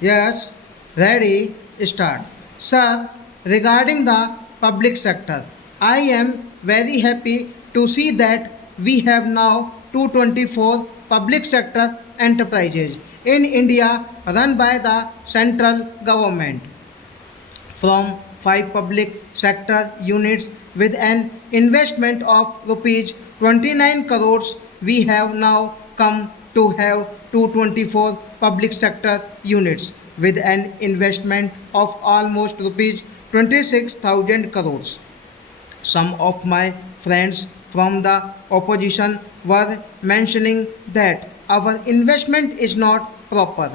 Yes, ready, start. Sir, regarding the public sector, I am very happy to see that we have now 224 public sector enterprises in India run by the central government from 5 public sector units with an investment of rupees 29 crores. We have now come to have 224 public sector units with an investment of almost rupees 26,000 crores. Some of my friends from the opposition were mentioning that our investment is not proper.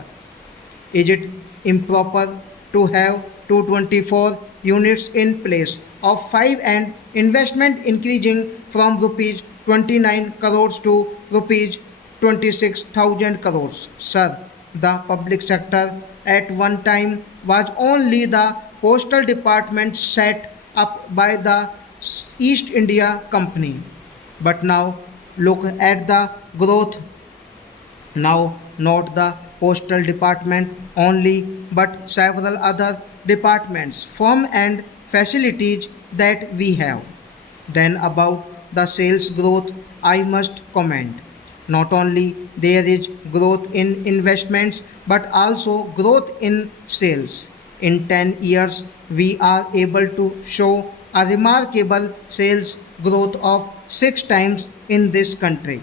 Is it improper to have 224 units in place of 5 and investment increasing from rupees 29 crores to rupees 26,000 crores? Sir, the public sector at one time was only the postal department set up by the East India Company. But now look at the growth. Now, not the postal department only, but several other departments, firm and facilities that we have. Then about the sales growth, I must comment. Not only there is growth in investments, but also growth in sales. In 10 years, we are able to show a remarkable sales growth of 6 times in this country.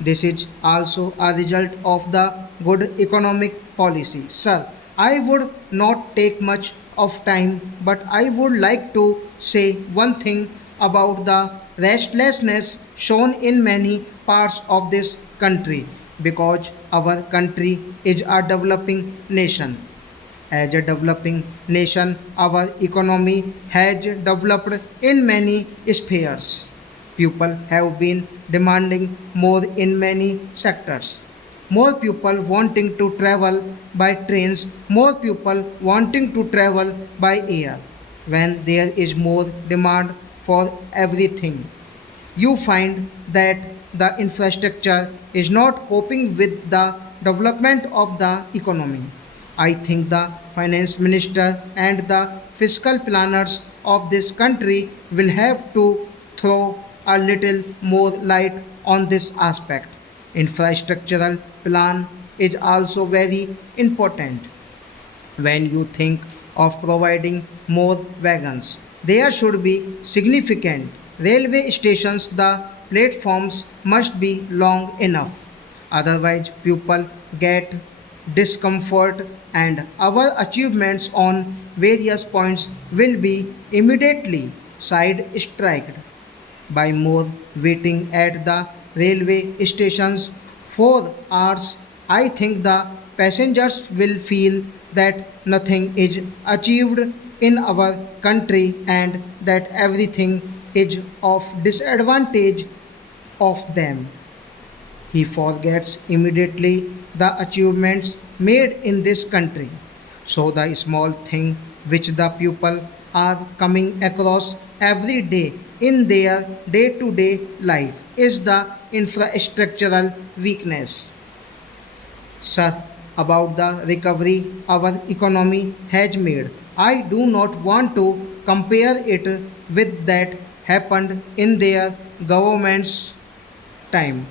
This is also a result of the good economic policy. Sir, I would not take much of time, but I would like to say one thing about the restlessness shown in many parts of this country because our country is a developing nation. As a developing nation, our economy has developed in many spheres. People have been demanding more in many sectors. More people wanting to travel by trains, more people wanting to travel by air. When there is more demand for everything, you find that the infrastructure is not coping with the development of the economy. I think the finance minister and the fiscal planners of this country will have to throw a little more light on this aspect. Infrastructural plan is also very important when you think of providing more wagons. There should be significant railway stations. The platforms must be long enough. Otherwise, people get discomfort and our achievements on various points will be immediately side striked by more waiting at the railway stations for hours. I think the passengers will feel that nothing is achieved in our country and that everything is of disadvantage of them. He forgets immediately the achievements made in this country. So, the small thing which the people are coming across every day in their day to day life is the infrastructural weakness. Sir, about the recovery our economy has made, I do not want to compare it with that happened in their government's time.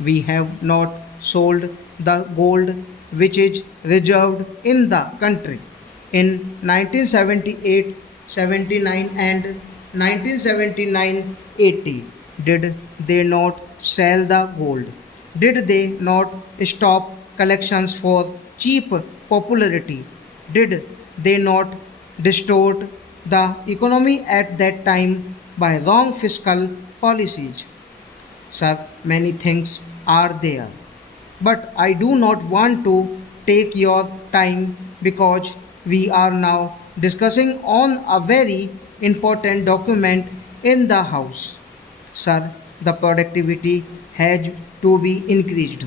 We have not sold the gold which is reserved in the country. In 1978, 79 and 1979 80, did they not sell the gold? Did they not stop collections for cheap popularity? Did they not distort the economy at that time by wrong fiscal policies? Sir, many things are there. But I do not want to take your time because we are now discussing on a very important document in the house. Sir, the productivity has to be increased.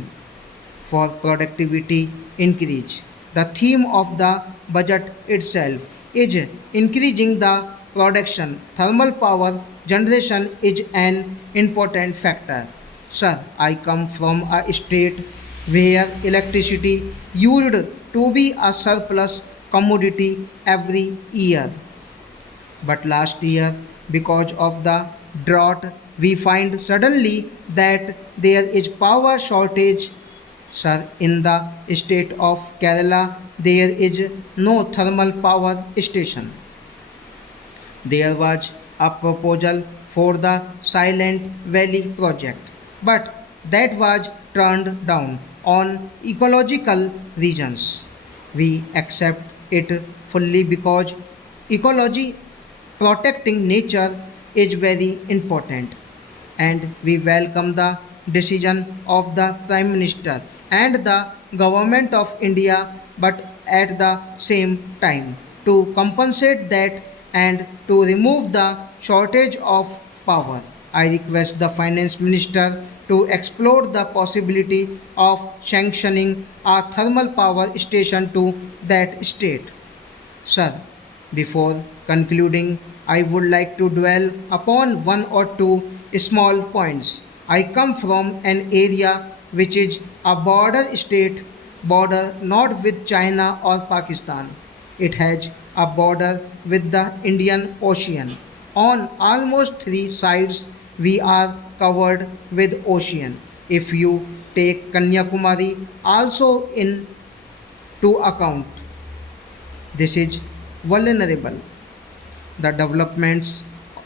For productivity increase, the theme of the budget itself is increasing the production. Thermal power generation is an important factor. Sir, I come from a state where electricity used to be a surplus commodity every year. But last year, because of the drought, we find suddenly that there is power shortage. Sir, in the state of Kerala, there is no thermal power station. There was a proposal for the Silent Valley project, but that was turned down on ecological reasons. We accept it fully because ecology, protecting nature, is very important, and we welcome the decision of the Prime Minister and the Government of India, but at the same time to compensate that and to remove the shortage of power. I request the Finance Minister to explore the possibility of sanctioning a thermal power station to that state. Sir, before concluding, I would like to dwell upon one or two small points. I come from an area which is a border state, border not with China or Pakistan. It has a border with the Indian Ocean. On almost three sides, we are covered with ocean. If you take Kanyakumari also into account, this is vulnerable. The developments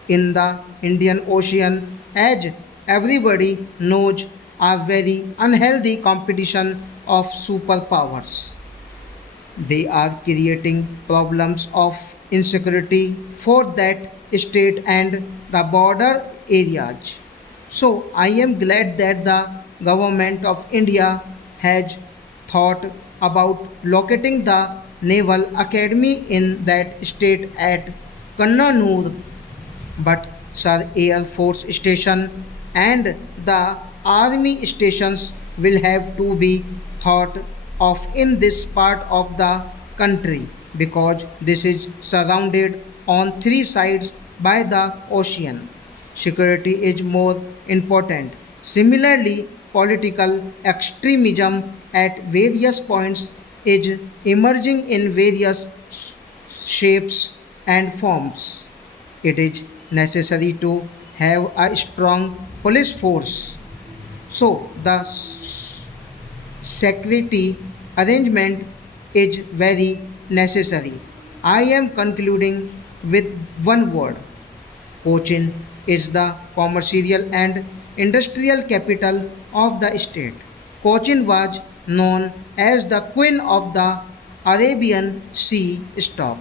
in the Indian Ocean, as everybody knows, are very unhealthy competition of superpowers. They are creating problems of insecurity for that state and the border areas. So I am glad that the government of India has thought about locating the Naval Academy in that state at Kannanur, but Sir Air Force Station and the Army stations will have to be thought of in this part of the country because this is surrounded on three sides by the ocean. Security is more important. Similarly, political extremism at various points is emerging in various shapes and forms. It is necessary to have a strong police force. So, the security arrangement is very necessary. I am concluding with one word. Cochin is the commercial and industrial capital of the state. Cochin was known as the queen of the Arabian Sea. Stop.